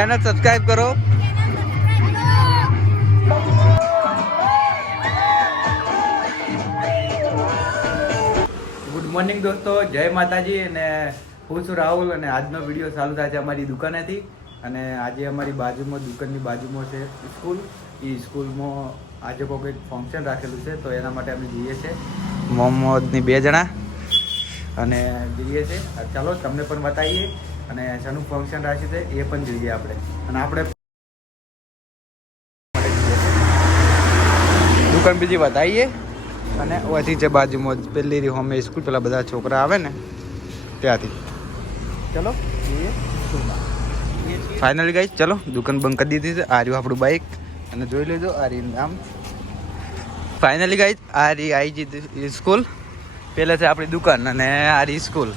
Channel subscribe करो। Good morning દોસ્તો, જય માતાજી. અને હું છું રાહુલ અને આજનો વિડીયો ચાલુ થાય છે અમારી દુકાનેથી. અને આજે અમારી બાજુમાં દુકાનની બાજુમાં છે સ્કૂલ. એ સ્કૂલમાં આજે કોઈ ફંક્શન રાખેલું છે, તો એના માટે અમે જઈએ છીએ મોહમ્મદની 2 જણા અને જઈએ છીએ. ચાલો તમને પણ બતાવીએ અને શાનું ફંક્શન રાખ્યું છે એ પણ જોઈએ આપણે. અને આપણે દુકાન બીજી બતાવીએ અને ઓથી છે બાજુમાં પેલી હોમે સ્કૂલ, પેલા બધા છોકરા આવે ને ત્યાંથી. ચલો જઈએ સ્કૂલમાં. ફાઇનલી ગાઈસ ચલો દુકાન બંધ કરી દીધી છે. આ રહ્યું આપણું બાઇક અને જોઈ લેજો આ રહ્યું નામ. ફાઇનલી ગાઈસ આ રહી આવી ગઈ સ્કૂલ. પહેલે છે આપણી દુકાન અને આ રહી સ્કૂલ.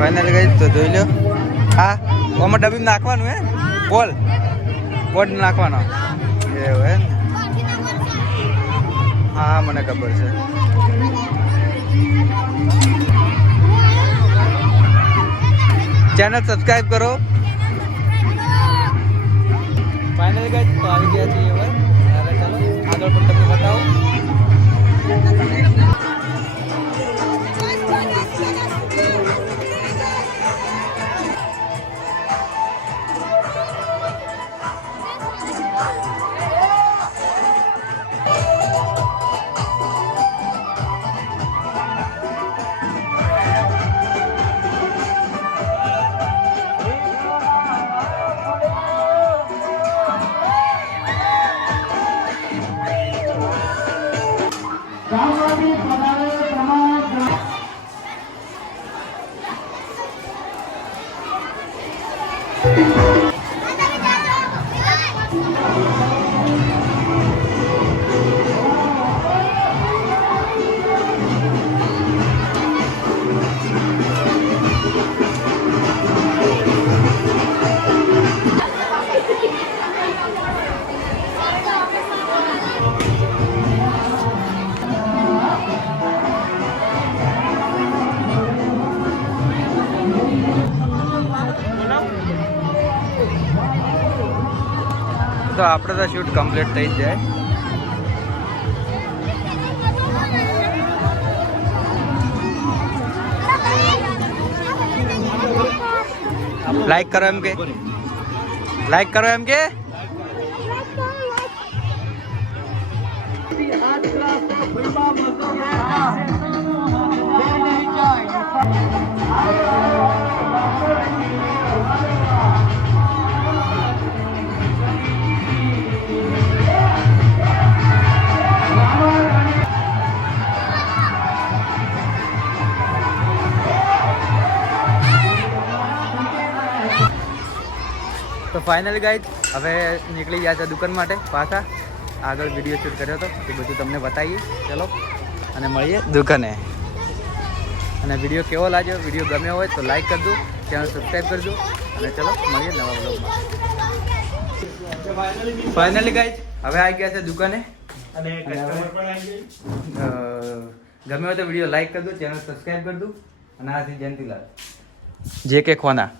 ફાઇનલી ગઈ તો જોઈ લો. હા ઓમાં ડબ્બી નાખવાનું હે કોડ નાખવાનો એવું હે ને? હા મને ખબર છે. ચેનલ સબસ્ક્રાઇબ કરો. ફાઇનલી ગઈ તો આવી ગયા છીએ હવે. ચાલો આગળ પણ તમને બતાવો. તો આપણે તો શૂટ કમ્પ્લીટ થઈ જ જાય. લાઈક કરો એમ કે તો ફાઇનલી ગાઈઝ હવે નીકળી ગયા છે દુકાન માટે પાછા. આગળ વિડીયો શૂટ કર્યો હતો એ બધું તમને બતાવીએ. ચલો અને મળીએ દુકાને. અને વિડીયો કેવો લાગ્યો, વિડીયો ગમ્યો હોય તો લાઈક કરજો, ચેનલ સબસ્ક્રાઈબ કરજો અને ચલો મળીએ નવા બ્લોગમાં. ફાઇનલી ગાઈઝ હવે આવી ગયા છે દુકાને અને ગમ્યો હોય તો વિડીયો લાઈક કરજો, ચેનલ સબસ્ક્રાઈબ કરજો. અને આથી જયંતીલાલ જે કે ખોના